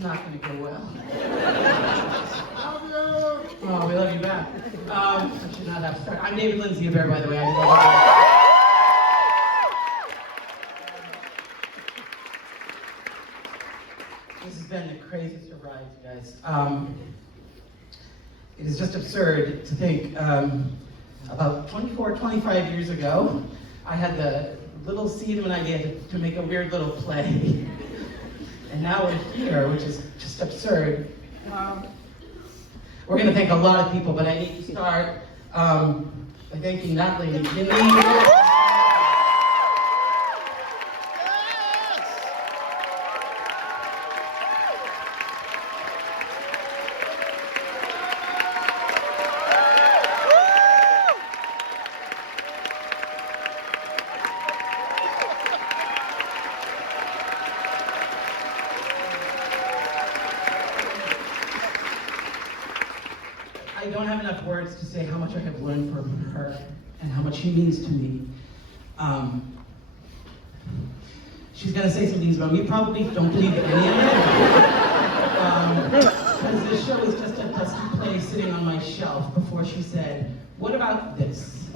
not going to go well. Oh, we love you back. I should not have started. I'm David Lindsay of Bear, by the way. This has been the craziest of rides, you guys. It is just absurd to think about 24, 25 years ago, I had the little seed of an idea to make a weird little play. And now we're here, which is just absurd. We're going to thank a lot of people, but I need to start by thanking that lady, Kimberly. I don't have enough words to say how much I have learned from her and how much she means to me. She's going to say some things about me, probably don't believe any of it. Because this show is just a dusty play sitting on my shelf before she said, what about this?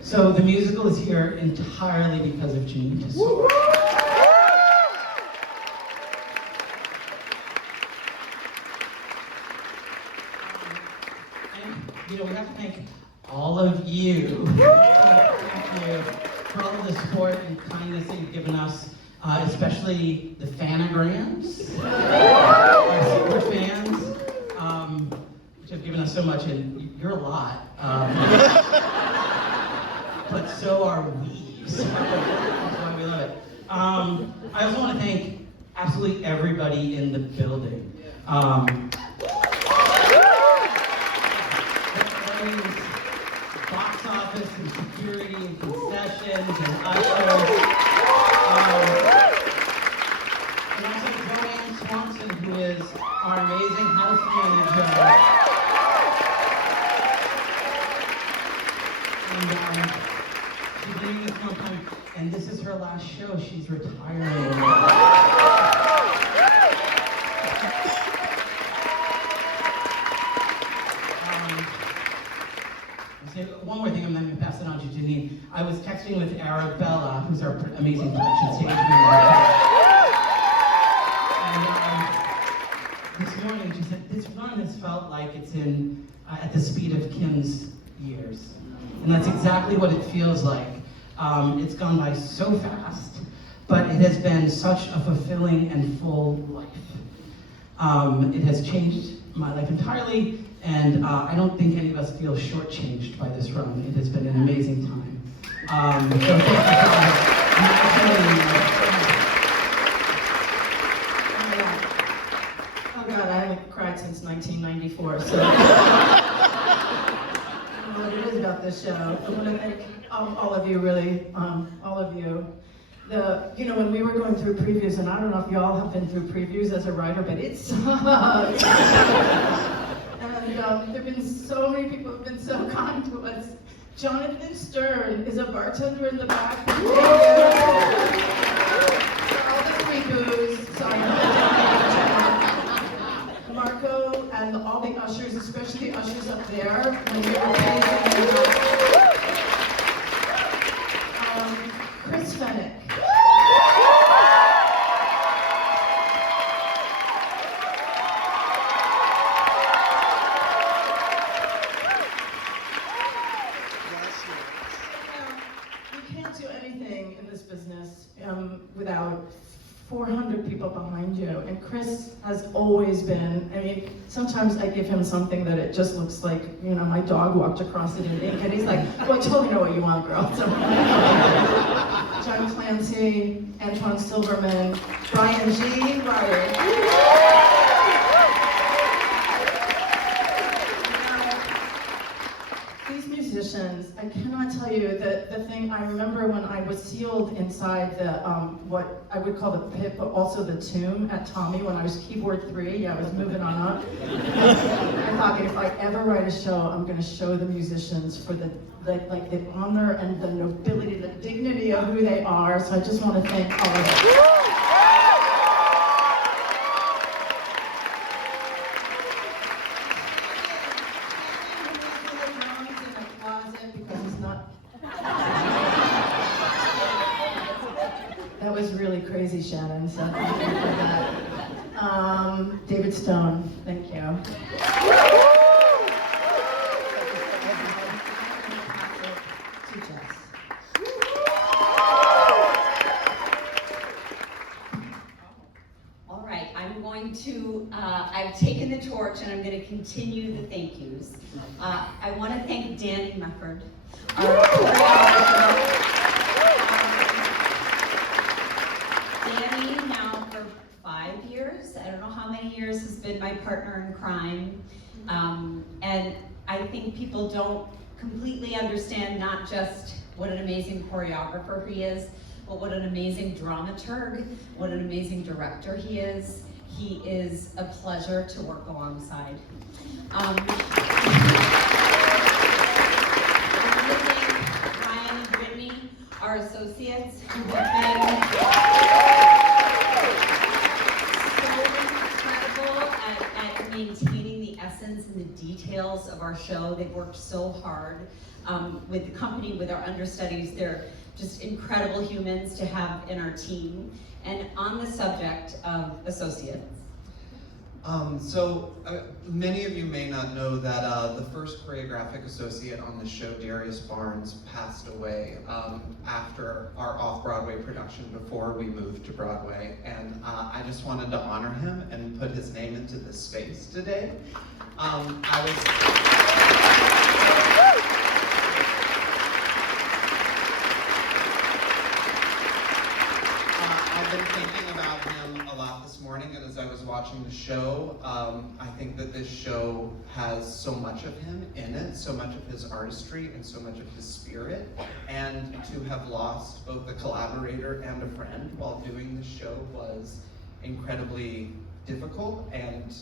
So the musical is here entirely because of Janine Tesoro. You know, we have to thank all of you. Thank you for all of the support and kindness that you've given us, especially the fanagrams, our super fans, which have given us so much, and you're a lot. But so are we. So that's why we love it. I also want to thank absolutely everybody in the building. Box office and security and concessions and ushers. And also Joanne Swanson, who is our amazing house manager. And she's been doing this for a long time, and this is her last show. She's retiring. One more thing, I'm then going to pass it on to Janine. I was texting with Arabella, who's our amazing production stage manager. And this morning she said, this run has felt like it's in at the speed of Kim's years. And that's exactly what it feels like. It's gone by so fast, but it has been such a fulfilling and full life. It has changed my life entirely. And I don't think any of us feel shortchanged by this run. It has been an amazing time. So thank you for that. Oh God, I haven't cried since 1994, so I don't know what it is about this show. I want to thank all of you, really, all of you. You know, when we were going through previews, and I don't know if y'all have been through previews as a writer, but it sucks. And there have been so many people who have been so kind to us. Jonathan Stern is a bartender in the back. All the sweet booze. Sorry. Marco and all the ushers, especially the ushers up there, when we were pacing Chris Fennick. Without 400 people behind you, and Chris has always been, I mean, sometimes I give him something that it just looks like, you know, my dog walked across it in ink, and he's like, well, I totally know what you want, girl. So, John Clancy, Antoine Silverman, Brian G. Ryder. Musicians, I cannot tell you the thing. I remember when I was sealed inside the what I would call the pit, but also the tomb at Tommy when I was keyboard 3. I was moving on up. I thought if I ever write a show, I'm going to show the musicians for the honor and the nobility, the dignity of who they are. So I just want to thank all of you. Shannon, so thank you for that. David Stone, thank you. To Jess. All right, I'm going to, I've taken the torch and I'm going to continue the thank yous. I want to thank Danny Mefford, our choreographer. Danny, now for 5 years, I don't know how many years, has been my partner in crime. And I think people don't completely understand not just what an amazing choreographer he is, but what an amazing dramaturg, what an amazing director he is. He is a pleasure to work alongside. I want to thank Ryan and Brittany, our associates, who have been so incredible at maintaining the essence and the details of our show. They've worked so hard with the company, with our understudies. They're just incredible humans to have in our team. And on the subject of associates. Many of you may not know that the first choreographic associate on the show, Darius Barnes, passed away after our off-Broadway production before we moved to Broadway. And I just wanted to honor him and put his name into this space today. I've been thinking about him a lot this morning, and as I was watching the show, I think that this show has so much of him in it, so much of his artistry and so much of his spirit, and to have lost both a collaborator and a friend while doing the show was incredibly difficult. And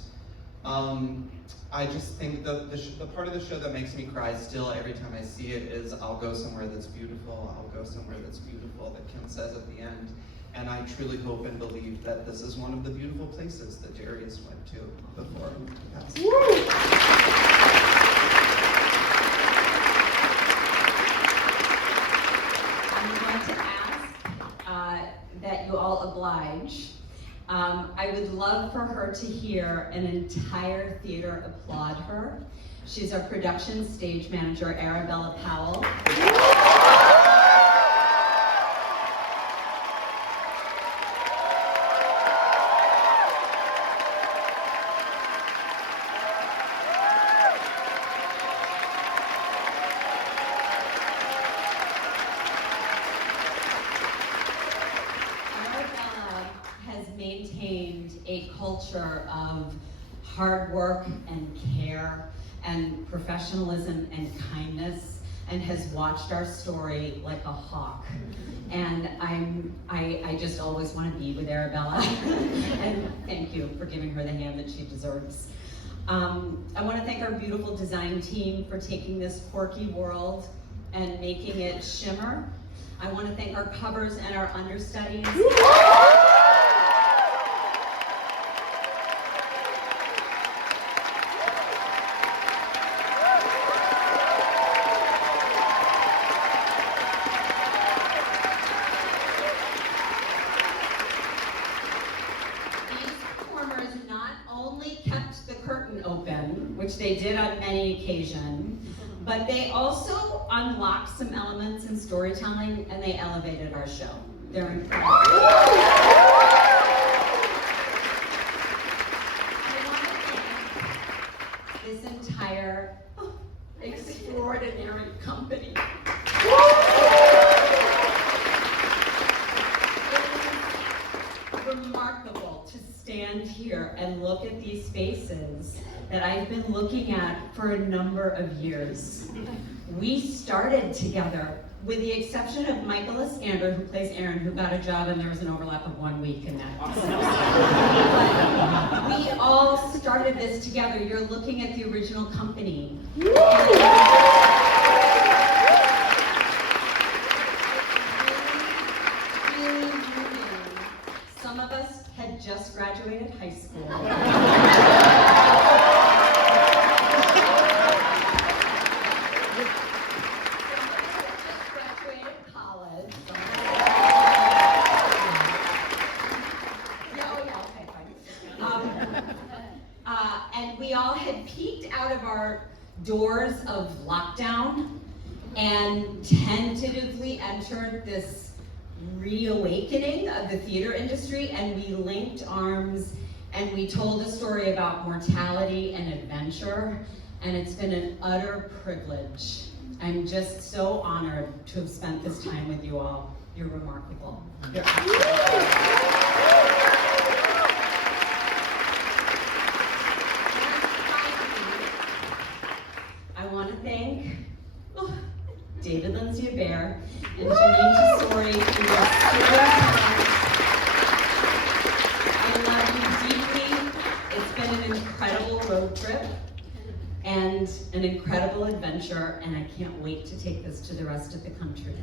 I just think the part of the show that makes me cry still every time I see it is "I'll go somewhere that's beautiful, I'll go somewhere that's beautiful," that Kim says at the end. And I truly hope and believe that this is one of the beautiful places that Darius went to before he passed. I'm going to ask that you all oblige. I would love for her to hear an entire theater applaud her. She's our production stage manager, Arabella Powell. A culture of hard work and care and professionalism and kindness, and has watched our story like a hawk. And I just always want to be with Arabella. And thank you for giving her the hand that she deserves. I want to thank our beautiful design team for taking this quirky world and making it shimmer. I want to thank our covers and our understudies. Which they did on many occasions, but they also unlocked some elements in storytelling and they elevated our show. They're incredible. I want to thank this entire extraordinary company. It is remarkable to stand here and look at these faces that I've been looking at for a number of years. We started together, with the exception of Michael Iskander, who plays Aaron, who got a job and there was an overlap of 1 week in that. But we all started this together. You're looking at the original company. Really moving. Some of us had just graduated high school. we all had peeked out of our doors of lockdown and tentatively entered this reawakening of the theater industry, and we linked arms and we told a story about mortality and adventure, and it's been an utter privilege. I'm just so honored to have spent this time with you all. You're remarkable. Yeah. I want to thank David Lindsay-Bear and Janine Tesori for your super. I love you deeply. It's been an incredible road trip and an incredible adventure, and I can't wait to take this to the rest of the country.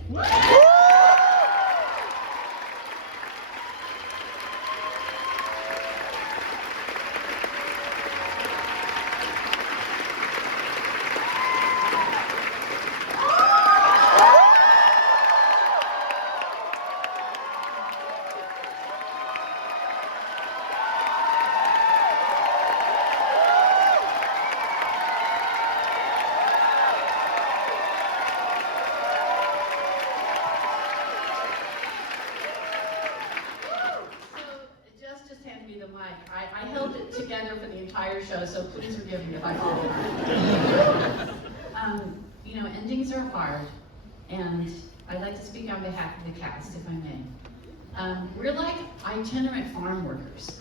Just hand me the mic. I held it together for the entire show, so please forgive me if I fall. You know, endings are hard, and I'd like to speak on behalf of the cast, if I may. We're like itinerant farm workers.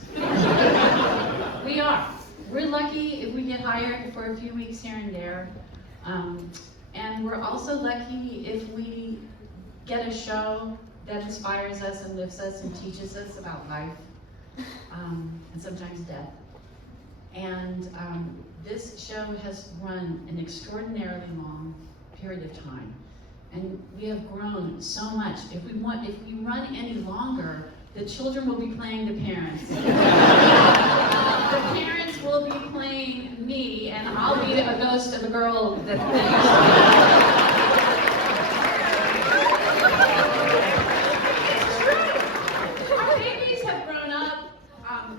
We are. We're lucky if we get hired for a few weeks here and there. And we're also lucky if we get a show that inspires us and lifts us and teaches us about life. And sometimes death. And this show has run an extraordinarily long period of time. And we have grown so much. If we run any longer, the children will be playing the parents. The parents will be playing me, and I'll be a ghost of a girl that Our babies have grown up.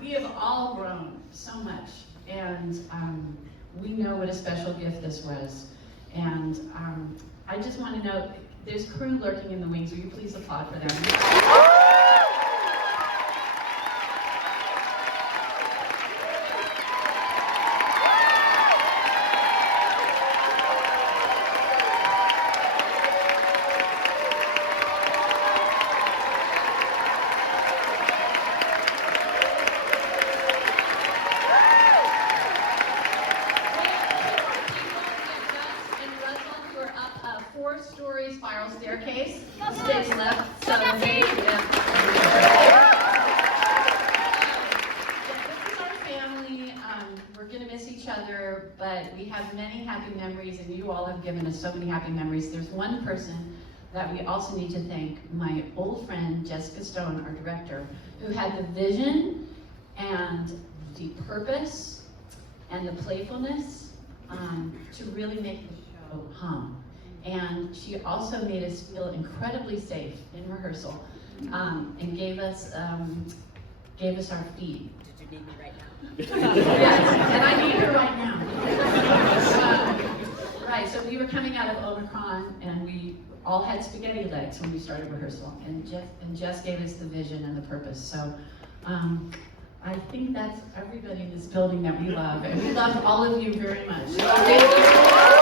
We have all grown so much, and we know what a special gift this was. And I just want to note, there's crew lurking in the wings. Will you please applaud for them? Four-story spiral staircase, stage left, so this is our family. We're gonna miss each other, but we have many happy memories, and you all have given us so many happy memories. There's one person that we also need to thank, my old friend Jessica Stone, our director, who had the vision and the purpose and the playfulness to really make the show hum. And she also made us feel incredibly safe in rehearsal, and gave us our feed. Did you need me right now? Yes, and I need her right now. Right, so we were coming out of Omicron, and we all had spaghetti legs when we started rehearsal, and Jess gave us the vision and the purpose. So I think that's everybody in this building that we love, and we love all of you very much. Thank you.